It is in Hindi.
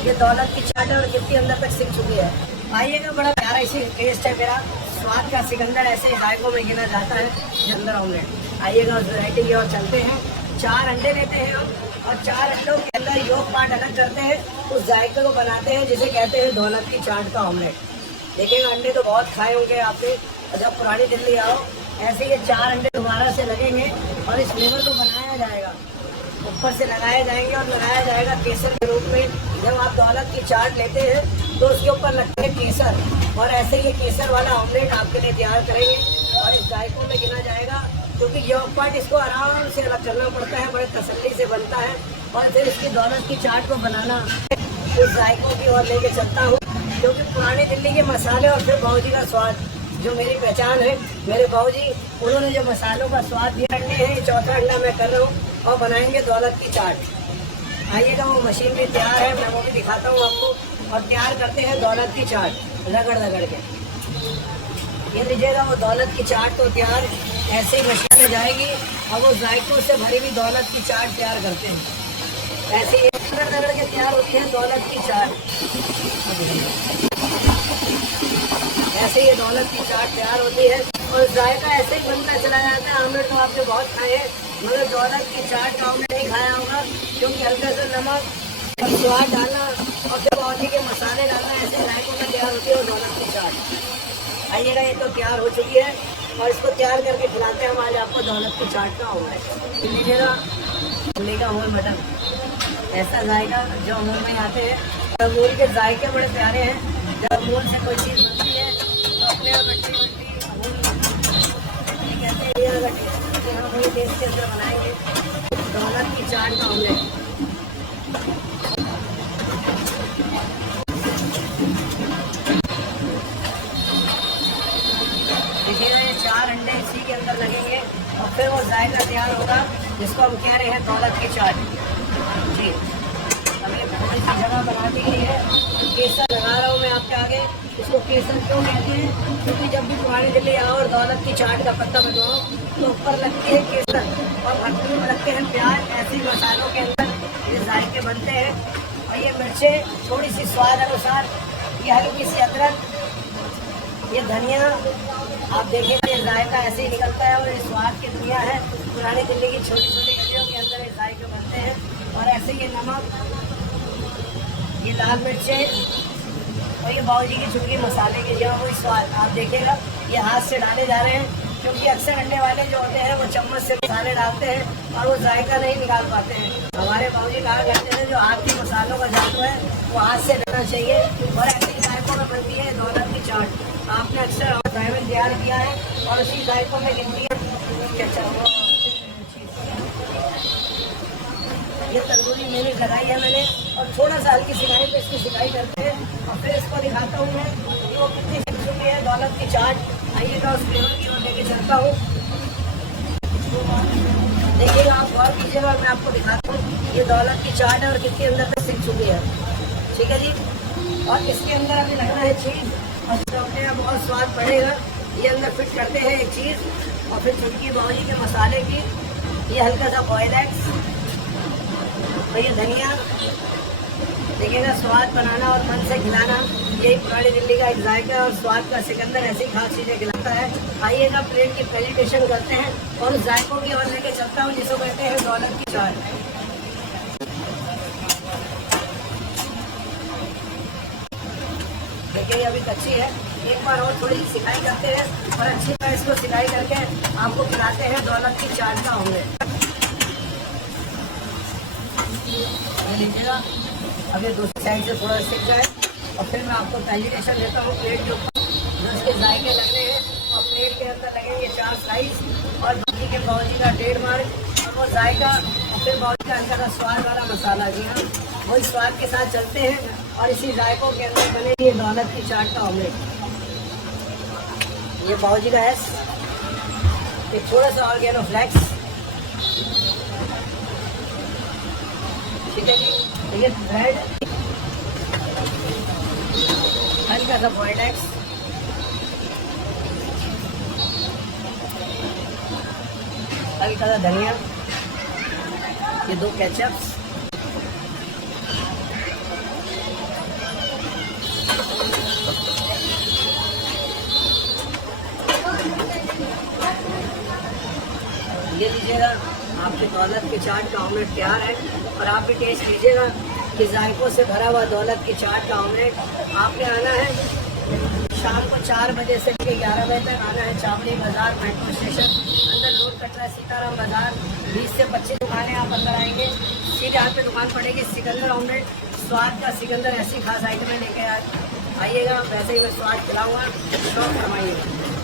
ये दौलत की चाट है और कितनी अंदर तक सीख चुकी है। आइएगा, बड़ा प्यारा इसी टेस्ट है मेरा। स्वाद का सिकंदर ऐसे जायकों में गिना जाता है। अंदर ऑमलेट, आइएगा उस वैरायटी की ओर चलते हैं। 4 अंडे लेते हैं हम और 4 अंडों के अंदर योग पार्ट अलग करते हैं, उस जायके को बनाते हैं जिसे कहते हैं दौलत की चाट का ऑमलेट। देखिएगा, अंडे तो बहुत खाए होंगे आपने, जब पुरानी दिल्ली आओ ऐसे ये 4 अंडे दोबारा से लगेंगे और इस फ्लेवर को बनाया जाएगा, ऊपर से लगाए जाएंगे और लगाया जाएगा केसर के रूप में। जब आप दौलत की चाट लेते हैं तो उसके ऊपर लगते हैं केसर, और ऐसे ये केसर वाला ऑमलेट आपके लिए तैयार करेंगे और इस जायकों में गिना जाएगा, क्योंकि योग पार्ट इसको आराम से अलग करना पड़ता है, बड़े तसल्ली से बनता है। और फिर इसकी दौलत की चाट को बनाना उस जायकों की ओर लेके चलता हूँ, क्योंकि पुरानी दिल्ली के मसाले और फिर बाबूजी का स्वाद जो मेरी पहचान है। मेरे बाबूजी, उन्होंने जो मसालों का स्वाद दिया। अंडे हैं, 4था अंडा मैं कर रहा हूँ और बनाएंगे दौलत की चाट। आइएगा, वो मशीन भी तैयार है, मैं वो भी दिखाता हूँ आपको। और तैयार करते हैं दौलत की चाट रगड़ रगड़ के। ये लीजिएगा, वो दौलत की चाट तो तैयार ऐसे ही मशीन में जाएगी और वो जायकों से भरी हुई दौलत की चाट तैयार करते हैं। ऐसे ही रगड़ रगड़ के तैयार होती है दौलत की चाट। ऐसे ये दौलत की चाट तैयार होती है और जायका ऐसे ही बनता चला जाता है। ऑमलेट तो आपने बहुत खाए हैं, मगर दौलत की चाट का ऑमलेट नहीं खाया होगा, क्योंकि हल्का सा नमक और स्वाद डालना और फिर बावली के मसाले डालना, ऐसे जायकों में तैयार होती है वो दौलत की चाट। आइएगा, ये तो तैयार हो चुकी है और इसको तैयार करके खिलाते हैं हम आज आपको दौलत की चाट का ऑमलेट। लीजिएगा, लेगा अमूल मटन, ऐसा जायका जो अमूल में आते हैं। और अमूल के जायके बड़े प्यारे हैं। जब अमूल से कोई चीज़ बनती है तो अपने आप गट्टी गट्टी अमूल कहते हैं, ये गट्टी हम वही टेस्ट के अंदर बनाएंगे दौलत की चाट का ऑमलेट। देखिएगा, ये 4 अंडे इसी के अंदर लगेंगे और फिर वो जायका तैयार होगा जिसको हम कह रहे हैं दौलत की चाट जी। हमें थोड़ी सी जगह बना दी गई है, केसर लगा रहा हूँ मैं आपके आगे। इसको केसर क्यों कहते हैं? क्योंकि जब भी पुरानी दिल्ली आओ और दौलत की चाट का पत्ता बनवाओ तो ऊपर लगती है केसर और भरपूर में लगते हैं प्याज। ऐसे ही मसालों के अंदर ये जायके बनते हैं। और ये मिर्चें थोड़ी सी स्वाद अनुसार, ये हल्की सी अदरक, ये धनिया, आप देखेंगे ये जायका ऐसे ही निकलता है और ये स्वाद की दुनिया है। पुरानी दिल्ली की छोटी छोटी गलियों के अंदर ये जायके बनते हैं। और ऐसे ये नमक, ये लाल मिर्चें और ये बाबूजी की चुटकी मसाले के जो वही स्वाद आप देखिएगा। ये हाथ से डाले जा रहे हैं, क्योंकि अक्सर अंडे वाले जो होते हैं वो चम्मच से मसाले डालते हैं और वो जायका नहीं निकाल पाते हैं। हमारे बाबूजी कहा करते हैं जो हाथ के मसालों का जादू है वो हाथ से रहना चाहिए। और ऐसे ही जायकों में बनती है दौलत की चाट। आपने अक्सर ड्राइवर तैयार किया है और उसी जायकों में गिनती है। ये तंदूरी मैंने लगाई है मैंने, और थोड़ा सा हल्की सिकाई पे इसकी सिकाई करते हैं और फिर इसको दिखाता हूँ मैं वो कितनी सीख चुकी है दौलत की चाट। आइएगा, उस फ्लेवर की ओर लेके चलता हूँ। देखिएगा, आप गौर कीजिएगा, मैं आपको दिखाता हूँ ये दौलत की चाट है और कितनी अंदर तक सीख चुकी है। ठीक है जी। और इसके अंदर अभी लगना है चीज़, और जो अपने आप बहुत स्वाद बढ़ेगा। ये अंदर फिट करते हैं एक चीज़ और फिर चुटकी बाबूजी के मसाले की, ये हल्का सा बॉयल एग्स और ये धनिया। देखिएगा, स्वाद बनाना और मन से खिलाना यही पुरानी दिल्ली का एक जायका है और स्वाद का सिकंदर ऐसी खास चीज़ें खिलाता है। आइएगा, प्लेट की प्रेजेंटेशन करते हैं और उस जायकों की ओर लेके चलता हूँ जिसको कहते हैं दौलत की चाट। देखिए, अभी कच्ची है, एक बार और थोड़ी सिकाई करते हैं और अच्छी तरह इसको सिकाई करके आपको खिलाते हैं दौलत की चाट का ऑमलेट। लीजिएगा, अब ये दूसरी साइड से थोड़ा सीख जाए और फिर मैं आपको प्रेजेंटेशन देता हूँ प्लेट के ऊपर जो इसके जायके लगने हैं। और प्लेट के अंदर लगेंगे 4 स्लाइस और बाकी के बाबूजी का ट्रेडमार्क और वो जायका और फिर बाबूजी का अंदर का स्वाद वाला मसाला। जी हाँ, वही स्वाद के साथ चलते हैं और इसी जायकों के अंदर बनेगी ये दौलत की चाट का ऑमलेट। ये बाबूजी का है, एक थोड़ा सा ऑर्गेनो फ्लेक्स। ठीक है जी। ये ब्रेड, हल्का सा बॉइल्ड एग्स, हल्का सा धनिया, ये 2 केचप्स, कि दौलत की चाट का ऑमलेट तैयार है और आप भी टेस्ट कीजिएगा कि जायकों से भरा हुआ दौलत की चाट का ऑमलेट। आपने आना है शाम को 4 बजे से लेकर 11 बजे तक आना है। चावड़ी बाजार मेट्रो स्टेशन अंदर रोड कटरा सीताराम बाजार 20 से 25 दुकानें आप अंदर आएंगे। सीधे हाथ पे दुकान पड़ेगी सिकंदर ऑमलेट। स्वाद का सिकंदर ऐसी खास आइटमें लेके आइएगा, वैसे ही मैं स्वाद खिलाऊंगा, शौक फरमाइएगा।